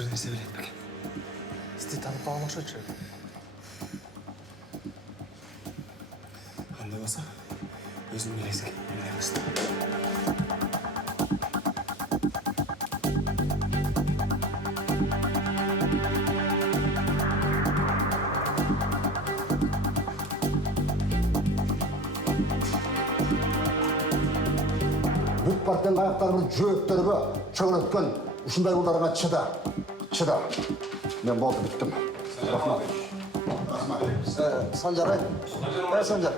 bir нәрсе біледі ме екен? Сізді танып қалған оқшайды шығар. Қандай болса, өзің білесің, міне бастап. Бүт партияның аяқтағы бір жүректерге шығыр өткен ұшындай ұлдарға çыда. Мен болды біттім. Рахмат. Санжар, Санжар.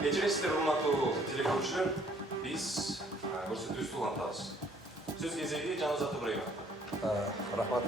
Кечиресиздер, урматтуу телекөрүүчүлөр, биз көрсөтүүбүздү улантабыз. Сөз кезеги Жаназат Ыбырайымов. Рахмат.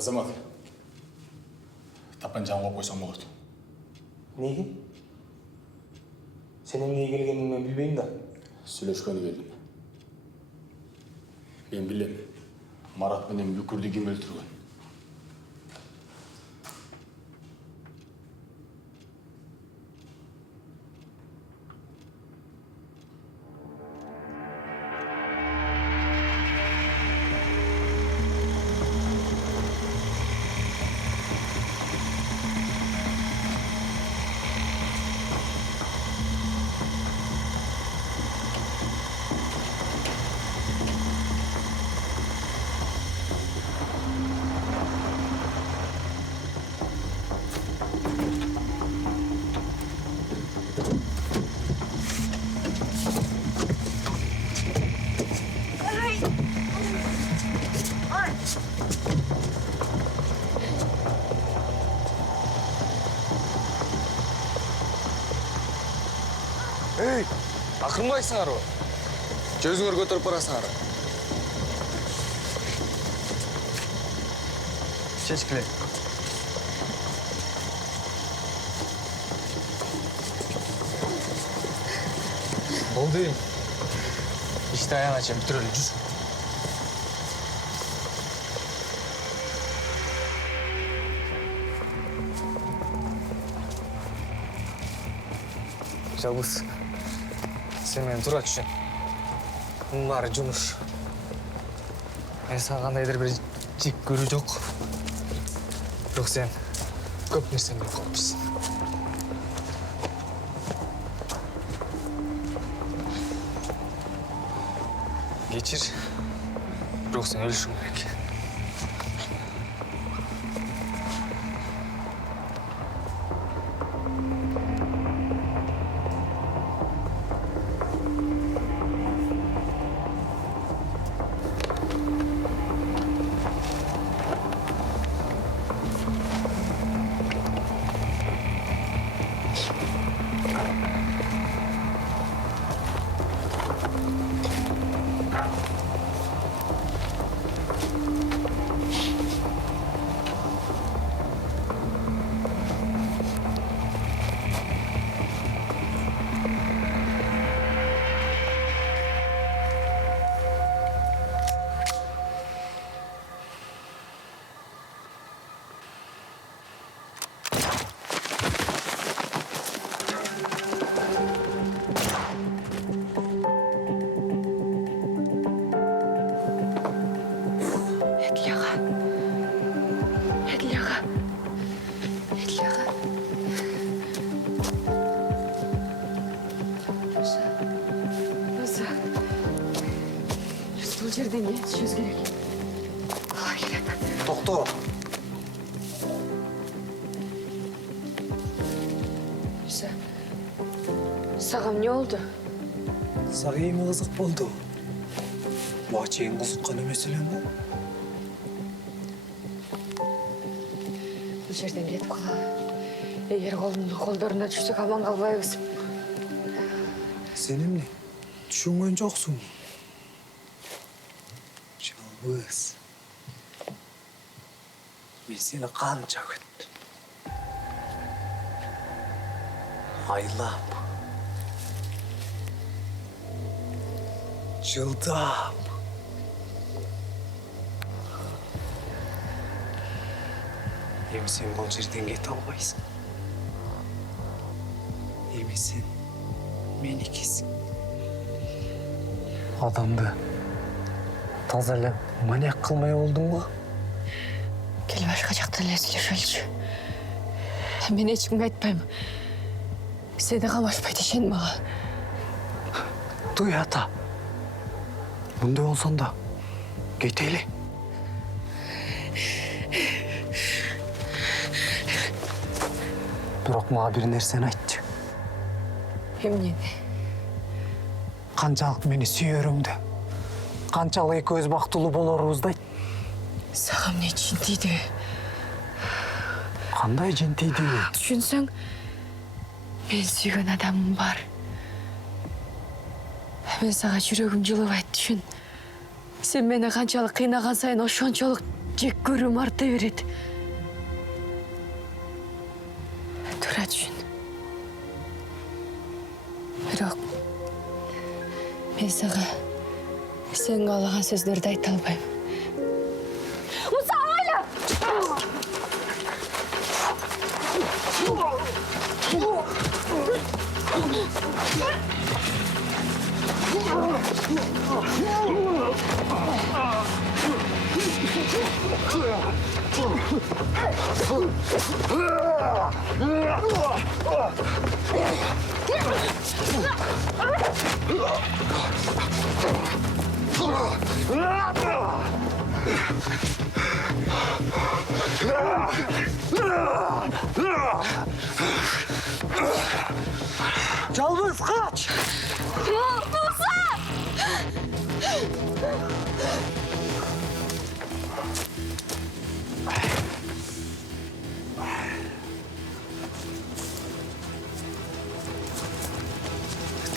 Азамат, тапанжаны қойып қойсам болады. Неге? Сен емнеге келгенін мен білбеймін да. Сөйлескені келдім. Мен білем, Марат менен Бүкірді кем өлтірген. Ей, ақырмайсыңар о. Көзіңір көтеріп барасыңар. Шешкіле. Болды. İşte ayağın açayım, bitir öyle, cüz. Жалғыз. Sen meni tuра düşün. Bunlar жұмыс. Мен саған қандайдыр бір жек көру жоқ. Жоқ, сен көп нәрсені біліп қалыпсың. Geçir. Жоқ, сен өлішің керек. жерден кетишибиз керек. Келет. Токто. Саған не болду? Сага эми кызык болду. Мага чейин кызыккан эмес элем бу. Бул жерден кетип калалы. Эгер колдоруна түшсөк аман калбайбыз. Сен эмне? Түшүнгөн жоксуңбу? Жалбыз. Мен сени канча күттүм. Айлап. Жылдап. Эми сен бул жерден кете албайсың. Эми сен меникисиң. Адамды таза эле маньяк кылмай болдуңбу? Кел башка жакта эле сүйлөшөлүчү. Мен эч кимге айтпайм. Сени камашпайт, ишен мага. Туй ата. Мындай болсоң да кетели. Бирок мага бир нерсени айтчы. Эмнени? Канчалык мени сүйөрүңдү, канчалык экөөбүз бактылуу болорубузду айт. Сага эмне жин тийди? Кандай жин тийди? Түшүнсөң, мен сүйгөн адамым бар. Мен сага жүрөгүм жылыбайт, түшүн. Сен мени канчалык кыйнаган сайын ошончолук жек көрүүм арта берет. Туура түшүн. Бирок мен сага сен каалаган сөздөрдү айта албайм. Муса, айла! Жалбыз kaç!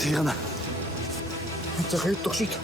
Тыйгына. Жақайып тоқшайды.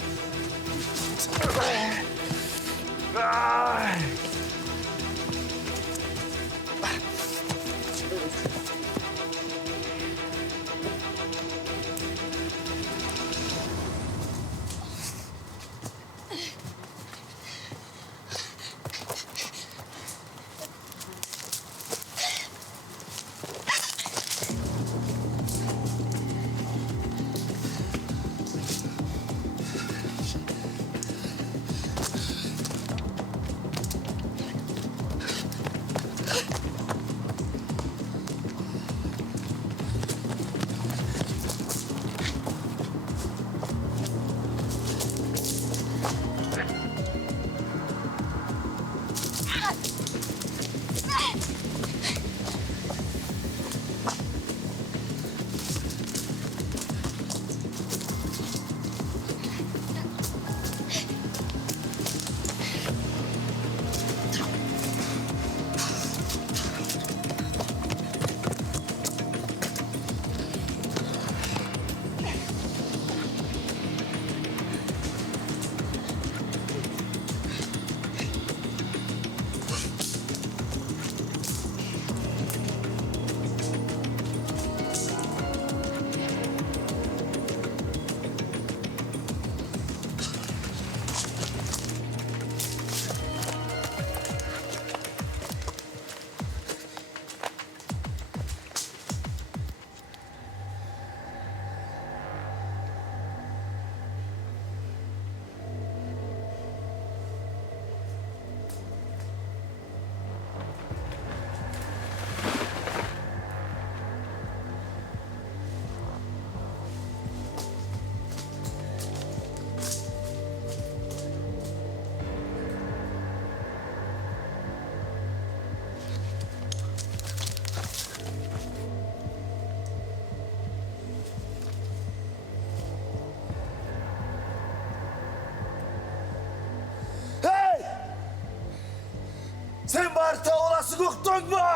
тоқтаңба!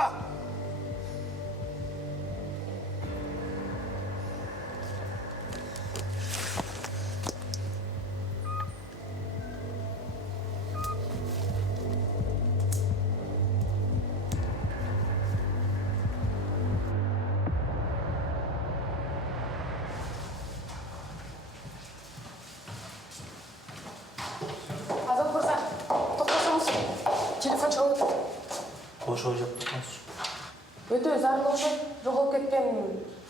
Азат мырза, тоқтасаңыз, телефон шығып отыр. Бош ой жеп тұрсаңыз. Өте зарлы ұқсап, жоғалып кеткен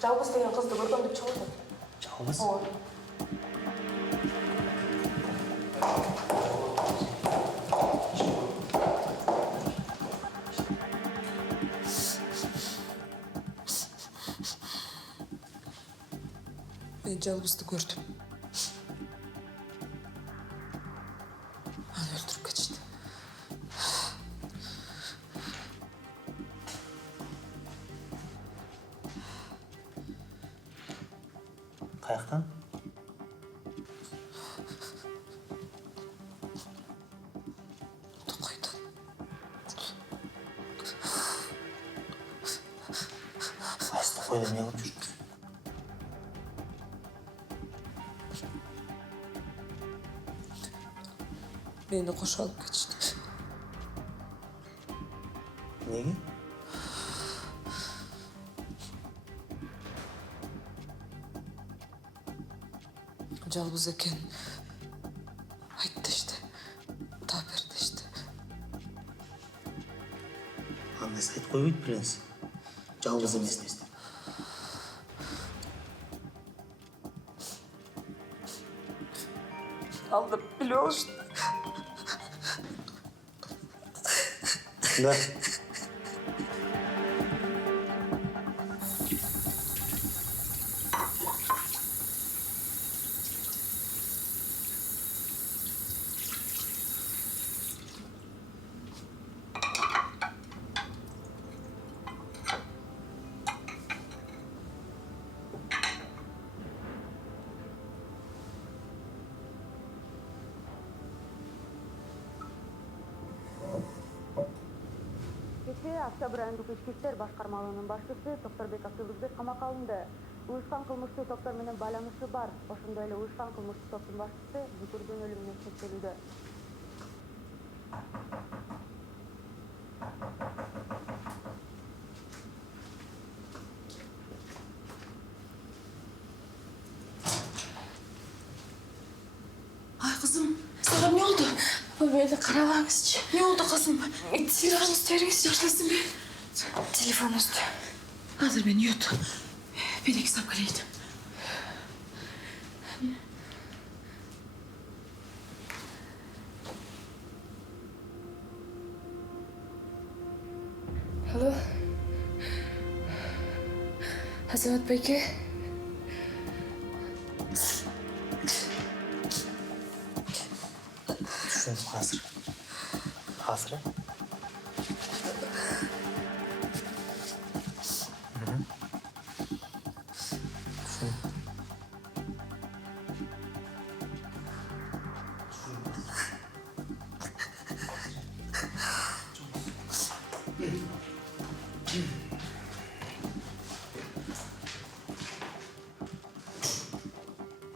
жалғыз деген қызды көргем деп шығып отыр. Жалғыз? Ой. Мен жалғызды көрдім. Аны өлтіріп кетішті. Қаяқтан? Тоқайдан. Айсты қойда не қылып жүрді? Мені қоша алып кетішті. Неге? Жалғыз екен. Айтты ішті. Та берді ішті. Андай сайт қойбейді біліңіз. Жалғыз емес. Алдырып біле oluştu. Да. Кеше Октябрь айындык ички иштер башкармалыгынын башчысы Токторбек Акылбекбек камакка алынды. Уюшкан кылмыштуу топтор менен байланышы бар. Ошондой эле уюшкан кылмыштуу топтун башчысы Зүкүрдүн өлүмүнөн шектелүүдө. Ay kızım, sana ne oldu? Beni қарабаңызшы. Ne oldu kızım? Telefonunuzu verіңіз. Yaşlasın be. Telefonunuzdu. Hazır beni yut. Beni kitap kaleydi. Алло. Азамат байке. Düşündüm hazır. Hazır.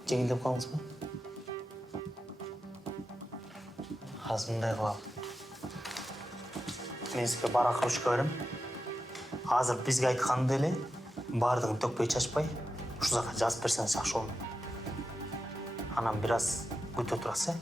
Жеңілдеп қалыңыз ба? Азымдай қылам. Мен сізге бара кружка берем. Азыр бізге айтқанды эле бардығын төкпей чачпай, ушу жаққа жазып берсеңіз жақсы болмайды. Анан бираз күтө турасы.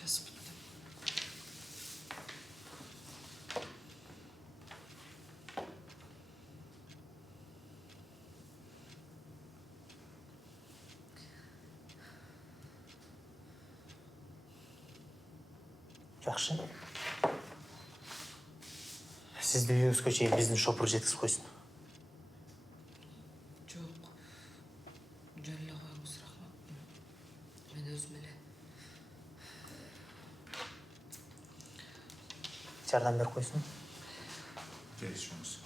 Yazıp bitti. Жақсы. Сізді үйіңізге шейін біздің шопыр жеткізіп қойсын. барбады өзүм эле. Жардам берип койсун. Келишимиз.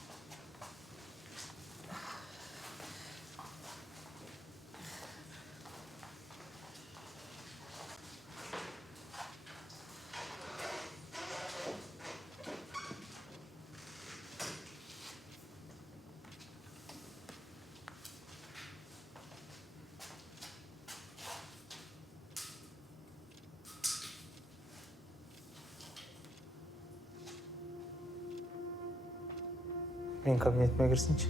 Мен кабинетime кирсинчи.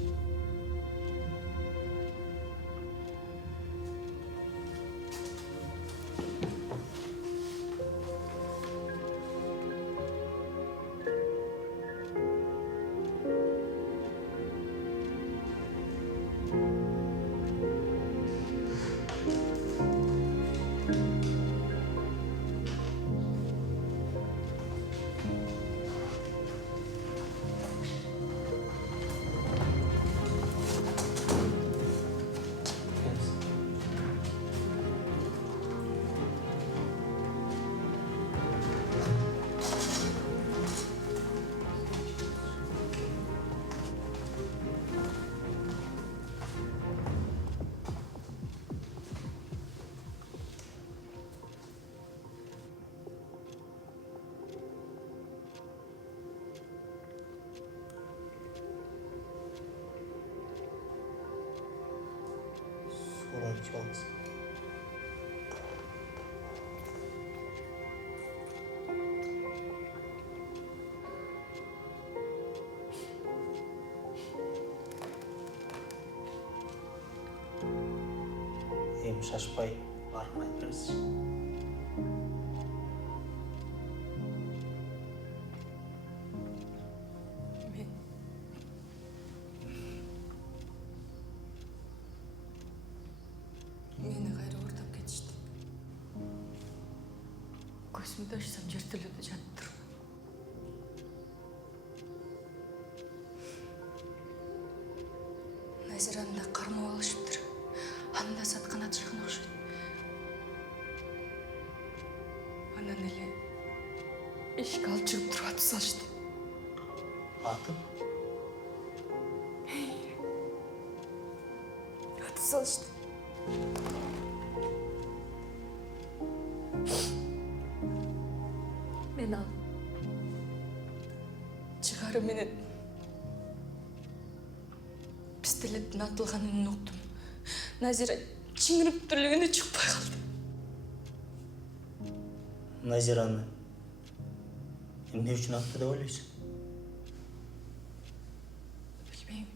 Sudan içip alırız. Şaşpay barып айтып бересizçi. Мени кайра уурдап кетишти. Көзүмдү ачсам жертөлөдө жатыптыр. Назираны да кармап алышыптыр. Аны да саткан атышкан окшойт. Анан эле эшикке алып чыгып туруп атып салышты. Атып? Атып салышты. Мен ал чыгары менен пистолеттин атылганын уктум. Назира чыңырып туруп эле үнү чыкпай калды. Назираны эмне үчүн атты деп ойлойсуң? Билбейм.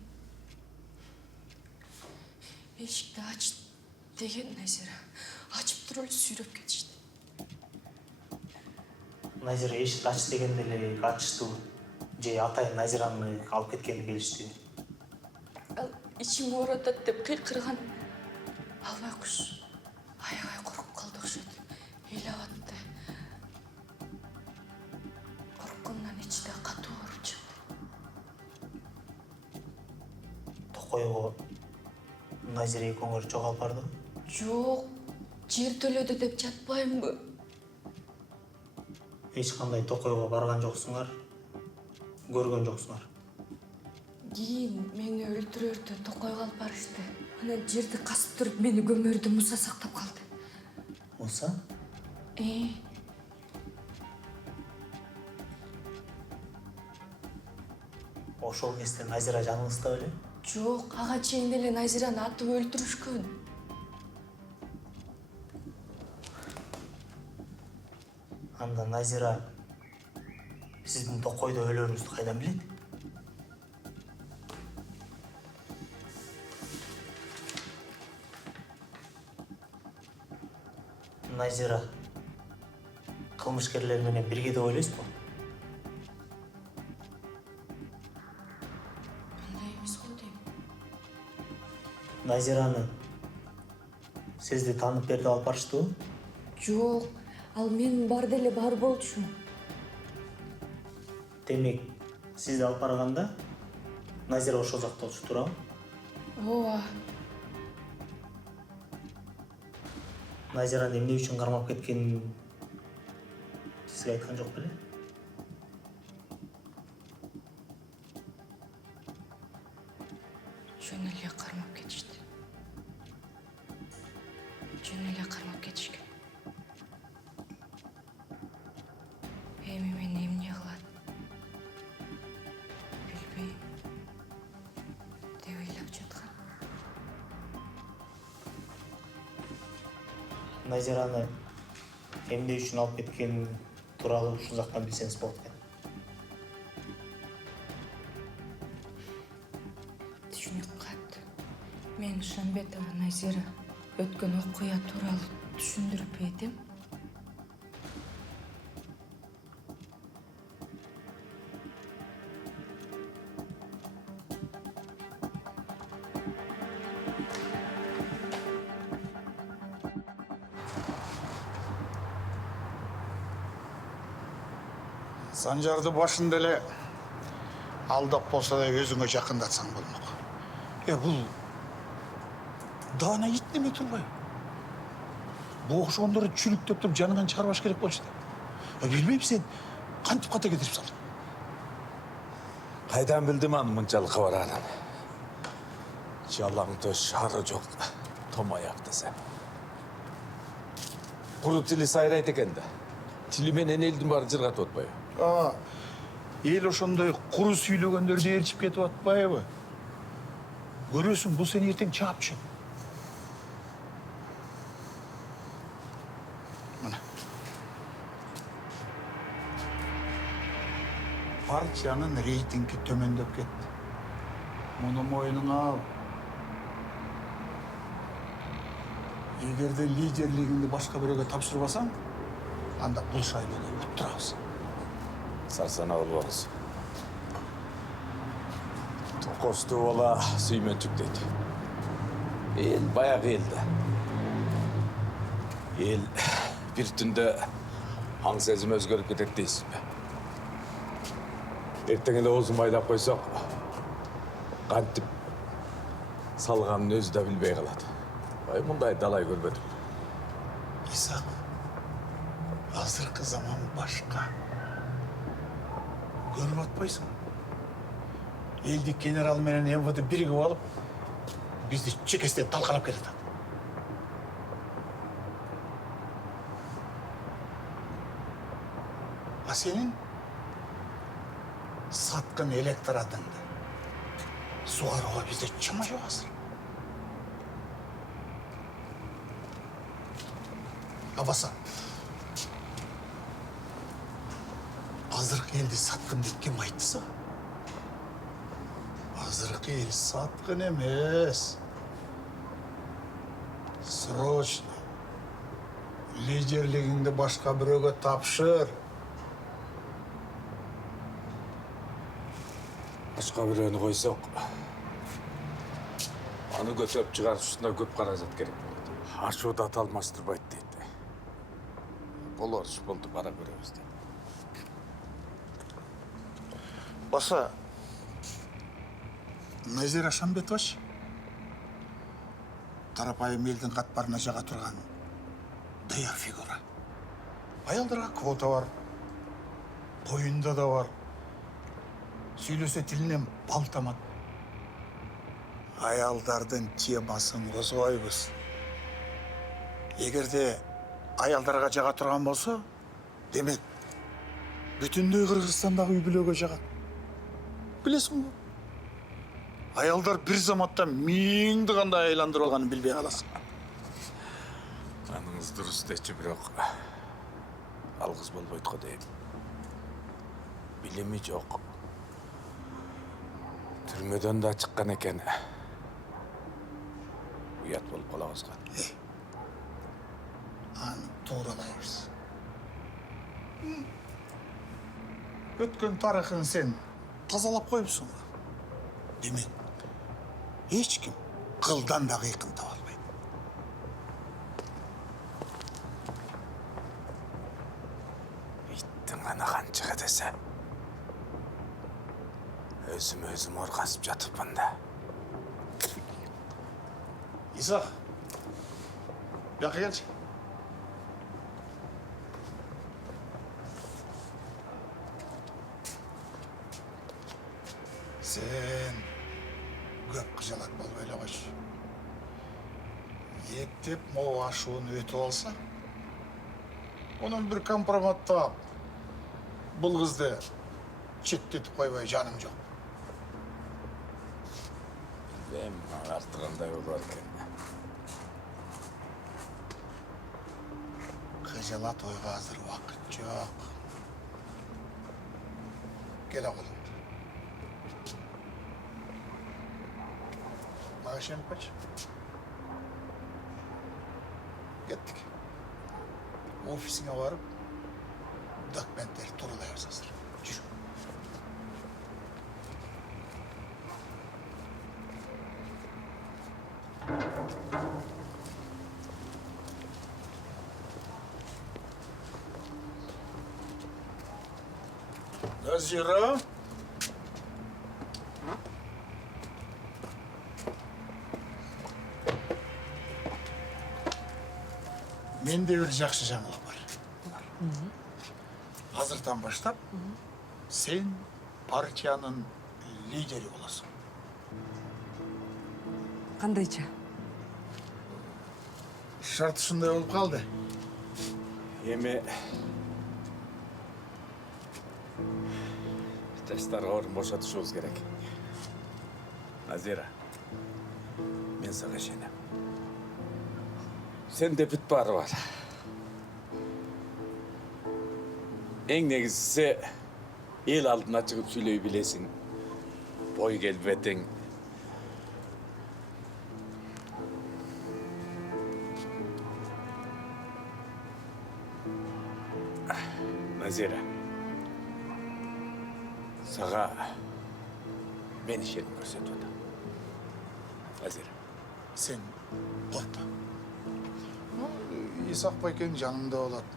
Эшикти ач деген Назира ачып туруп эле сүйрөп кетишти. Назира эшикти ач дегенде эле ачтыбы? Же атайын Назираны алып кеткени билиштиби? Ал ичим ооротот деп кыйкырган. Албай куш аябай коркуп калды окшойт. Ыйлап атты. Коркконунан ичте катуу ооруп чыкты. Токойго Назира экөөңөр жоголуп бардыбы? Жок, жертөлөдө деп жатпаймынбы? Эч кандай Токойго барган жоксуңар, көргөн жоксуңар. Кийин мени өлтүрөрдө Токойго алып барышты. Анан жерди касып туруп мени көмөрдө Муса сактап калды. Муса? Ошол кезде Назира жаныбызда беле? Жок, ага чейин эле Назираны атып өлтүрүшкөн. Анда Назира сиздин Токойдо өлөрүңүздү кайдан билет? Назира кылмышкерлер менен бирге деп ойлойсузбу? Андай эмес го дейм. Назираны сизди таанып берди алып барыштыбы? Жок, ал менин бар деле бар болчу. Демек, сизди алып барганда Назира ошол жакта болчу, туурабы? Ооба. Назираны эмне үчүн кармап кеткенин сизге айткан жок беле? Жөн эле кармап кетишти. Жөн эле кармап кетишкен. Эми мени эмне кылат? Билбейм. Деп ыйлап жаткан. Назираны эмне үчүн алып кеткенин тууралуу ушул жактан билсеңиз болот экен. Түшүнүк кат. Мен Шамбетова Назира өткөн окуя тууралуу түшүндүрүп едим. Санжарды башында эле алдап болса да өзүңө жакындатсаң болмок. Бул даана ит неме турбайбы? Бу окшогондорду чүлүктөп туруп жанынан чыгарбаш керек болчу да. Билбейм, сен кантип ката кетирип салдың? Кайдан билдим анын мынчалык кабаранын? Жалаң төш шары жок томаяк десе. Куру тили сайрайт экен да. Тили менен элдин баары жыргатып атпайбы? Эл ошондой куру сүйлөгөндөрдү ээрчип кетип атпайбы? Көрөсүң, бул сени эртең чаап түшөт. Мына. Партиянын рейтинги төмөндөп кетти. Муну мойнуңа ал. Эгерде лидерлигиңди башка бирөөгө тапшырбасаң, анда бул шайлоодо уттурабыз. Сарсана болбоңуз. Токостуу бала сүймөнчүк дейт. Эл баягы эл да. Эл бир түндө аң сезим өзгөрүп кетет дейсизби? Эртең эле оозун байлап койсок, кантип салганын өзү да билбей калат. Мындай далай көрбөдүм. Исак, азыркы заман башка. Көрүп атпайсың? Элдик генерал менен МВД биригип алып, бизди чекестен талкалап кетет. А сенин саткын электоратыңды сугарууга бизде чама жок азыр. Абаса, азыркы элди саткын деп ким айтса? Азыркы эл саткын эмес. Срочно лидерлигиңди башка бирөөгө тапшыр. Башка бирөөнү койсок, аны көтөрүп чыгарышына көп каражат керек болот. Ашууда аталмаштырбайт дейт. Болор іш болды, бара көрөбүз деп. Баса, Назира Шамбетович тарапайым элдин катмарына жага турган даяр фигура. Аялдарга квота бар, боюнда да бар. Сүйлөсө тилинен бал тамат. Аялдардын темасын козгойбуз. Эгерде аялдарга жага турган болсо, демек бүтүндөй Кыргызстандагы үй бүлөгө жагат. Билесиңби? Аялдар бир заматта миңди кандай айландырып алганын билбей каласың. Аныңыз дурус дечи, бирок алгыз болбойт го дейм. Билими жок. Түрмөдөн да чыккан экен. Уят болуп калабыз го. Аны тууралайбыз. Өткөн тарыхын сен тазалап коюпсуң. Демек, эч ким кылдан да кыйкын таба албайт. Иттин гана канчыга десе, өзүм оргасып жатыпмын да. Исак, бияка келчи. Sen көп қыжалат болуп эле койчу. Ептеп могу ашууну өтүп алса, онун бир компромат таап, бул кызды четтетип койбой жаным жок. Эми артыгандай болор экен. Кыжалат ойго азыр убакыт жок. Келе колум. Мага ишенип койчу. Кеттик. Офисиңе барып, документтерди турулайбыз азыр. Жүрү. Назира. Менде бир жакшы жаңылык бар. Азырдан баштап сен партиянын лидери болосуң. Кандайча? Шарт ушундай болуп калды. Эми жаштарга орун бошотушубуз керек. Назира, мен сага ишенем. Сенде бүт баары бар. Эң негизгиси эл алдына чыгып сүйлөй билесиң. Бой келбетиң. Назира, сага мен ишеним көрсөтүп атам. Назира, Сен коркпа. Исак байкең жаныңда болот.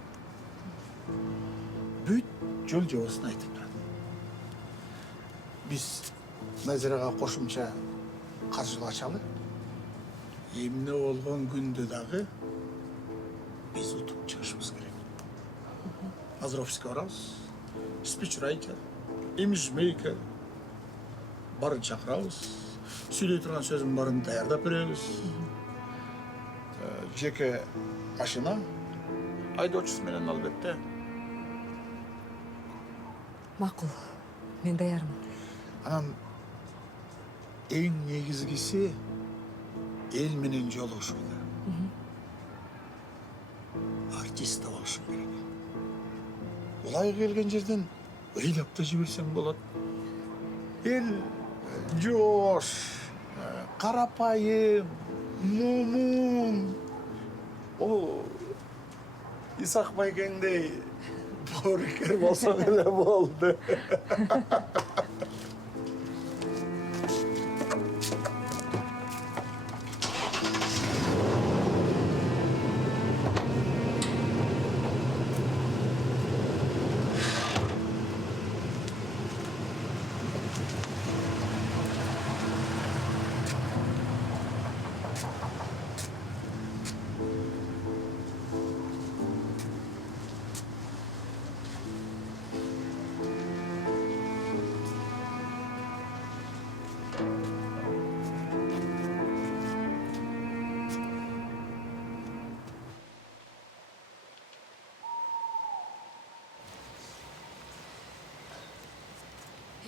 Бүт жол жобосун айтып турат. Биз Назирага кошумча каржылоо ачалы. Эмне болгон күндө дагы биз утуп чыгышыбыз керек. Азыр офиске барабыз. Спичрайтер, имиджмейкер барын чакырабыз. Сүйлөй турган сөзүм барын даярдап беребиз. Жеке машина, айдоочусу менен албетте. Макул. Мен даярмын. Анан эң негизгиси эл менен жолугушуу керек. Артист болушуң керек. Улай келген жерден ыйлап да жиберсең болот. Эл жош, карапайым, мумун. О, Исак байкеңдей боркер болсоң эле болду.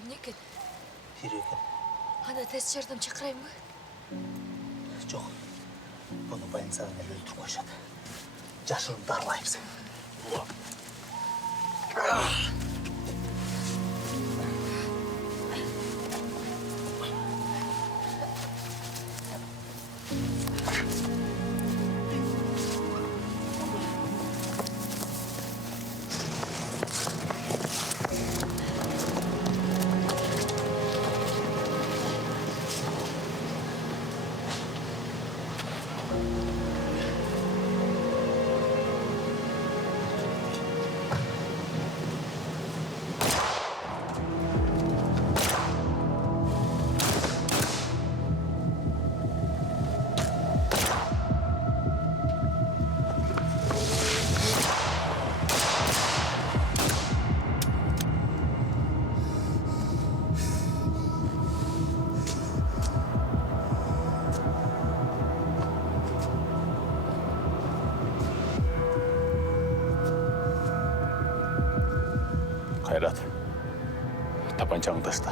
Эмнекен? Жүрегім. Ана тест жардам чакырайынбы? Жоқ. Бұны больницаға эле өлтүрүп коюшат. Жашырып дарылайбыз. Кайрат, тапанчаңды таста.